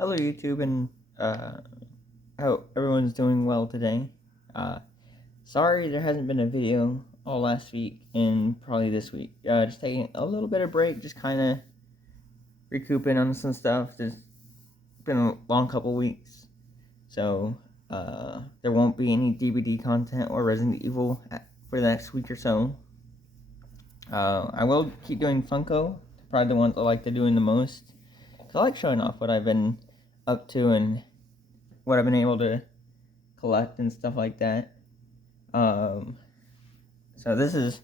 Hello YouTube, and I hope everyone's doing well today. Uh, Sorry there hasn't been a video all last week and probably this week. Just taking a little bit of break, just kind of recouping on some stuff. It's been a long couple weeks, so there won't be any DVD content or Resident Evil for the next week or so. I will keep doing Funko, probably the ones I like to doing the most. 'Cause I like showing off what I've been up to and what I've been able to collect and stuff like that. Um, so this is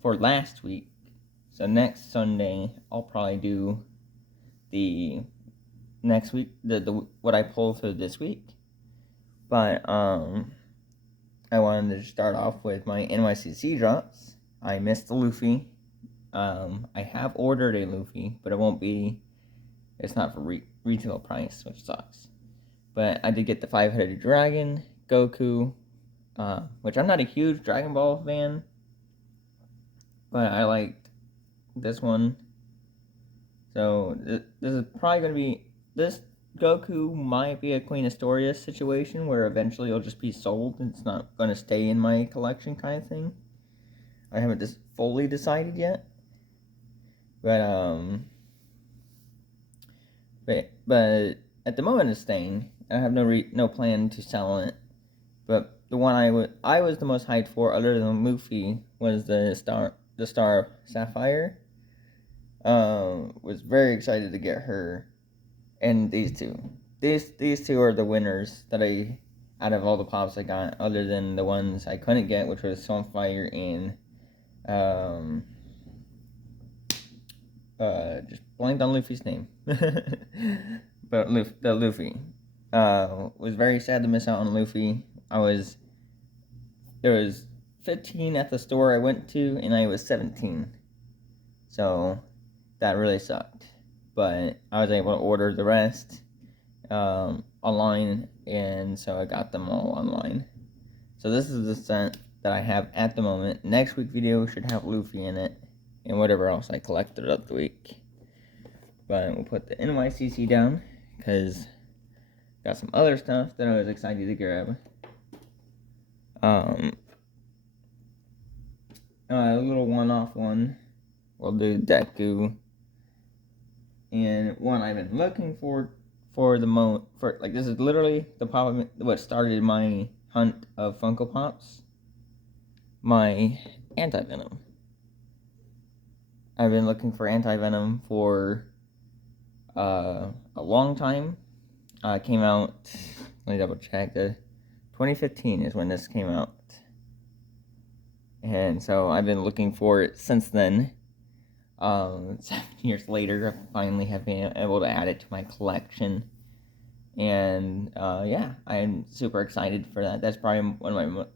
for last week. So next Sunday, I'll probably do the next week, the what I pulled for this week. But I wanted to start off with my NYCC drops. I missed the Luffy. I have ordered a Luffy, but it won't be. It's not for retail price, which sucks. But I did get the 5-headed dragon, Goku, which I'm not a huge Dragon Ball fan, but I liked this one. So this is probably going to be, this Goku might be a Queen Astoria situation where eventually it'll just be sold and it's not going to stay in my collection kind of thing. I haven't just fully decided yet, but but at the moment it's staying. I have no plan to sell it. But the one I was the most hyped for, other than Luffy, was the Star Sapphire. Was very excited to get her, and these two. These two are the winners that out of all the pops I got, other than the ones I couldn't get, which was Swampfire and just blanked on Luffy's name. But the Luffy. Was very sad to miss out on Luffy. There was 15 at the store I went to, and I was 17. So that really sucked. But I was able to order the rest online, and so I got them all online. So this is the set that I have at the moment. Next week video should have Luffy in it, and whatever else I collected up the week. But we'll put the NYCC down, because got some other stuff that I was excited to grab. A little one-off one. We'll do Deku. And one I've been looking for this is literally the pop what started my hunt of Funko Pops. My Anti-Venom. I've been looking for Anti-Venom for a long time. Came out, let me double check, 2015 is when this came out. And so I've been looking for it since then. 7 years later, I finally have been able to add it to my collection. And yeah, I'm super excited for that. That's probably one of my...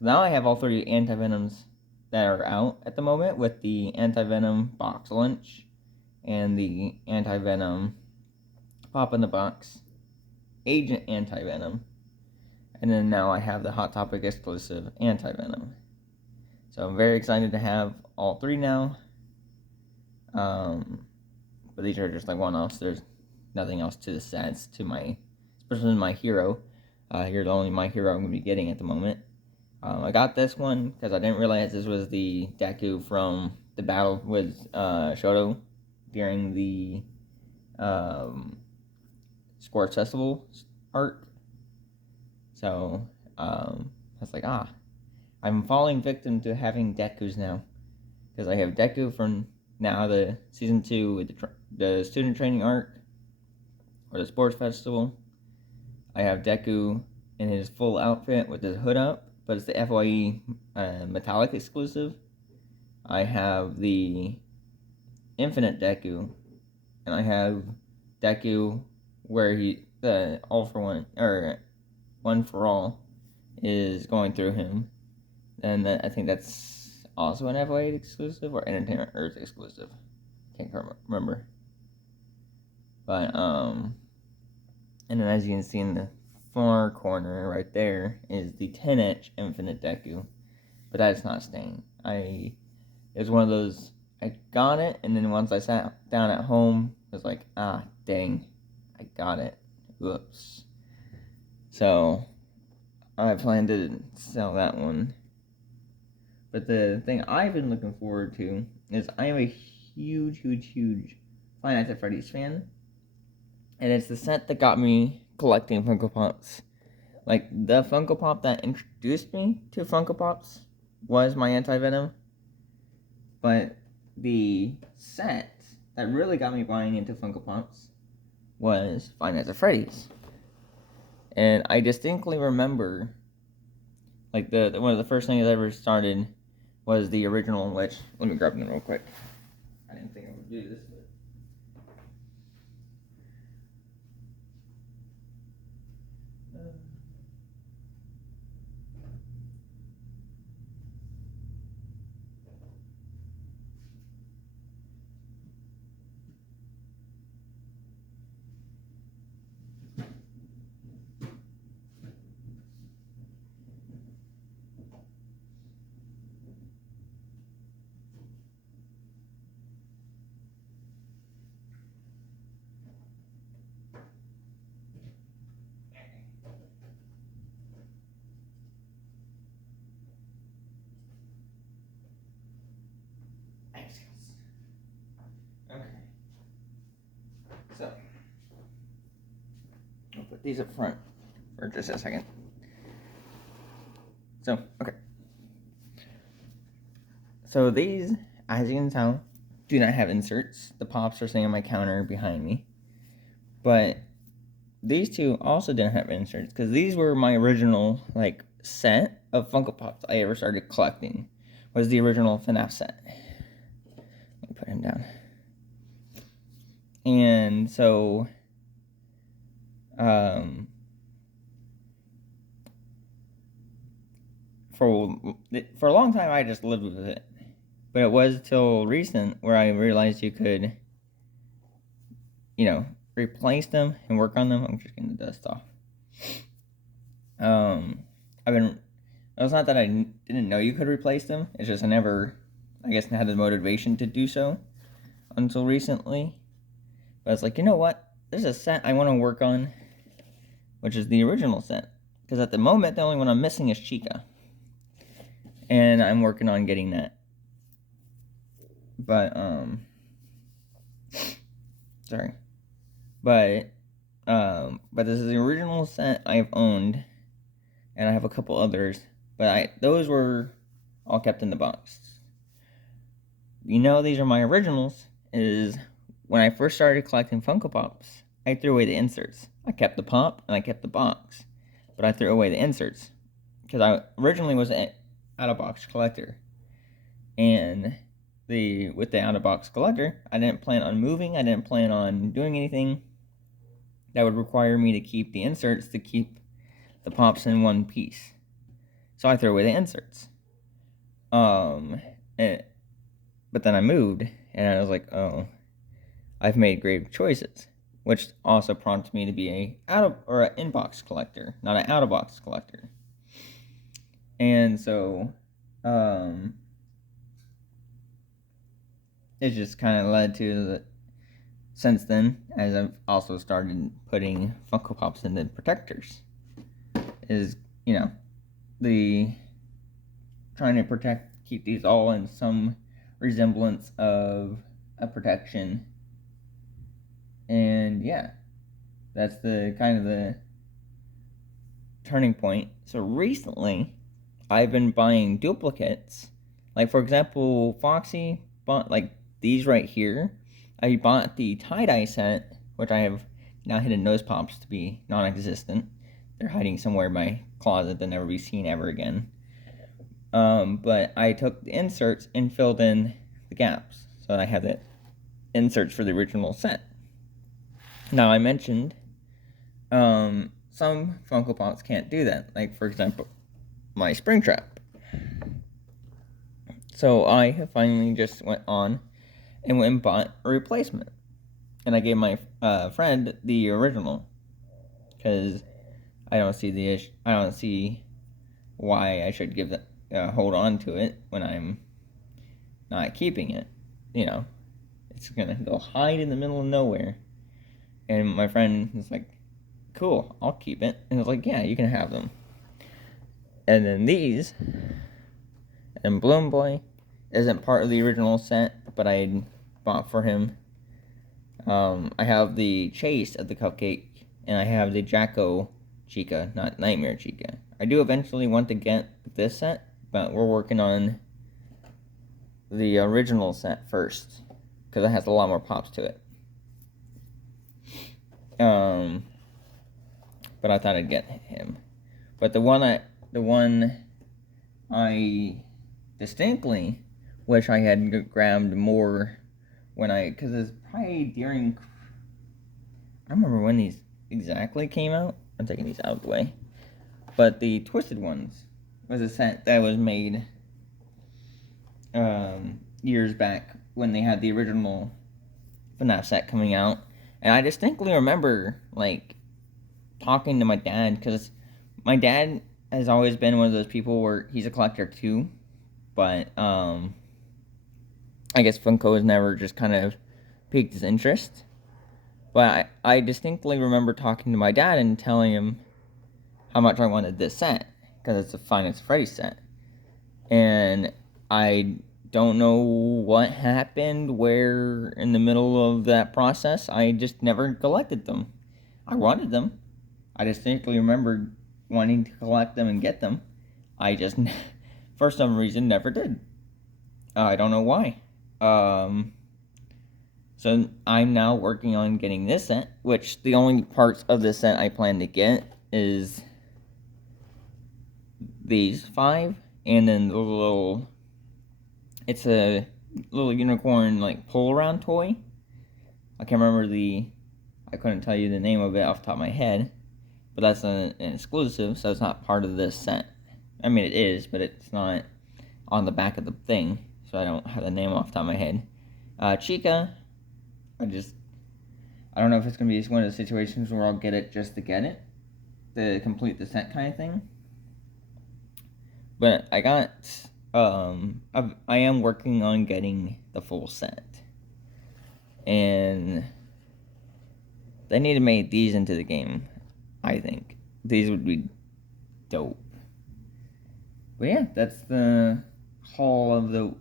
Now I have all 3 Anti-Venoms that are out at the moment, with the Anti-Venom box lunch and the Anti-Venom pop in the box Agent Anti-Venom. And then now I have the Hot Topic exclusive Anti-Venom. So I'm very excited to have all 3 now. But these are just like one-offs. There's nothing else to the sets, especially my hero. You're the only my hero I'm going to be getting at the moment. I got this one because I didn't realize this was the Deku from the battle with Shoto during the Sports Festival arc. So I was like, I'm falling victim to having Dekus now, because I have Deku from now the season 2 with the student training arc or the sports festival. I have Deku in his full outfit with his hood up, but it's the FYE metallic exclusive. I have the Infinite Deku, and I have Deku where the All for One, or One for All, is going through him. And I think that's also an FYE exclusive or Entertainment Earth exclusive. Can't remember. But and then as you can see in the far corner right there is the 10-inch Infinite Deku, but that's not staying. It was one of those, I got it, and then once I sat down at home, I was like, dang, I got it. Whoops. So I plan to sell that one. But the thing I've been looking forward to is I am a huge Five Nights at Freddy's fan. And it's the set that got me collecting Funko Pops. Like, the Funko Pop that introduced me to Funko Pops was my Anti-Venom. But the set that really got me buying into Funko Pops was Five Nights at Freddy's. And I distinctly remember, like, the one of the first things I ever started was the original, which, let me grab them real quick. I didn't think I would do this, but... Okay. So, I'll put these up front for just a second. So, okay. So these, as you can tell, do not have inserts. The Pops are sitting on my counter behind me. But these two also didn't have inserts, because these were my original, like, set of Funko Pops I ever started collecting. Was the original FNAF set. Let me put him down. And so, for a long time I just lived with it. But it was till recent where I realized you could, replace them and work on them. I'm just getting the dust off. It's not that I didn't know you could replace them. It's just I never, had the motivation to do so until recently. But it's like, you know what? There's a set I want to work on, which is the original set. Because at the moment, the only one I'm missing is Chica. And I'm working on getting that. But, sorry. But this is the original set I've owned. And I have a couple others. But those were all kept in the box. These are my originals, is when I first started collecting Funko Pops, I threw away the inserts. I kept the pop and I kept the box, but I threw away the inserts because I originally was an out-of-box collector, and with the out-of-box collector, I didn't plan on moving. I didn't plan on doing anything that would require me to keep the inserts to keep the pops in one piece. So I threw away the inserts. But then I moved, and I was like, oh, I've made grave choices, which also prompted me to be an in-box collector, not an out-of-box collector. And so, it just kind of led to since then, as I've also started putting Funko Pops in the protectors, is, the trying to keep these all in some resemblance of a protection. And yeah, that's the kind of the turning point. So recently, I've been buying duplicates. Like, for example, Foxy bought, like, these right here. I bought the tie-dye set, which I have now hidden nose pops to be non-existent. They're hiding somewhere in my closet. They'll never be seen ever again. But I took the inserts and filled in the gaps. So I have the inserts for the original set. Now, I mentioned some Funko Pops can't do that. Like, for example, my Springtrap. So I finally just went on and went and bought a replacement. And I gave my friend the original. Because I don't see why I should give that hold on to it when I'm not keeping it. It's gonna go hide in the middle of nowhere. And my friend is like, cool, I'll keep it. And I was like, yeah, you can have them. And then these, and Balloon Boy isn't part of the original set, but I bought for him. I have the Chase of the Cupcake, and I have the Jacko Chica, not Nightmare Chica. I do eventually want to get this set, but we're working on the original set first, because it has a lot more pops to it. But I thought I'd get him. But the one I distinctly wish I had grabbed more because it's probably during, I don't remember when these exactly came out. I'm taking these out of the way. But the Twisted Ones was a set that was made years back when they had the original FNAF set coming out. And I distinctly remember, like, talking to my dad, because my dad has always been one of those people where he's a collector too, but I guess Funko has never just kind of piqued his interest. But I distinctly remember talking to my dad and telling him how much I wanted this set, because it's a Five Freddy set. And I don't know what happened, where in the middle of that process, I just never collected them. I wanted them. I distinctly remember wanting to collect them and get them. I just, for some reason, never did. I don't know why. So I'm now working on getting this set, which the only parts of this set I plan to get is these 5, and then the little, it's a little unicorn, like, pull-around toy. I can't remember I couldn't tell you the name of it off the top of my head, but that's an exclusive, so it's not part of this set. I mean, it is, but it's not on the back of the thing, so I don't have the name off the top of my head. Chica, I don't know if it's going to be one of the situations where I'll get it just to get it, to complete the set kind of thing. But I am working on getting the full set. And they need to make these into the game, I think. These would be dope. But yeah, that's the haul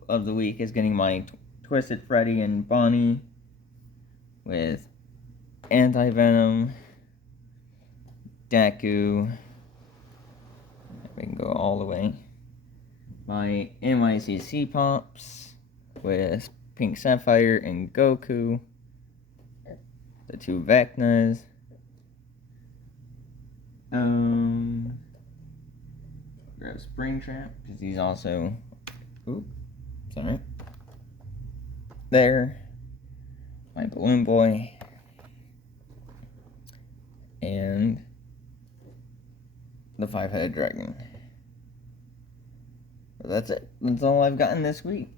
of the week, is getting my Twisted Freddy and Bonnie with Anti-Venom, Deku. We can go all the way. My NYCC Pops with Pink Sapphire and Goku. The 2 Vecnas. Grab Springtrap, because he's also, sorry. There. My Balloon Boy. And the 5-headed dragon. But that's it. That's all I've gotten this week.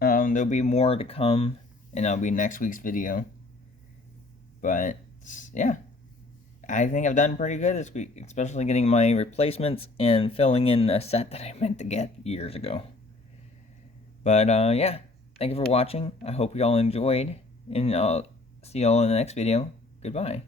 There'll be more to come, and that'll be next week's video. But yeah, I think I've done pretty good this week, especially getting my replacements and filling in a set that I meant to get years ago. But yeah, thank you for watching. I hope you all enjoyed, and I'll see you all in the next video. Goodbye.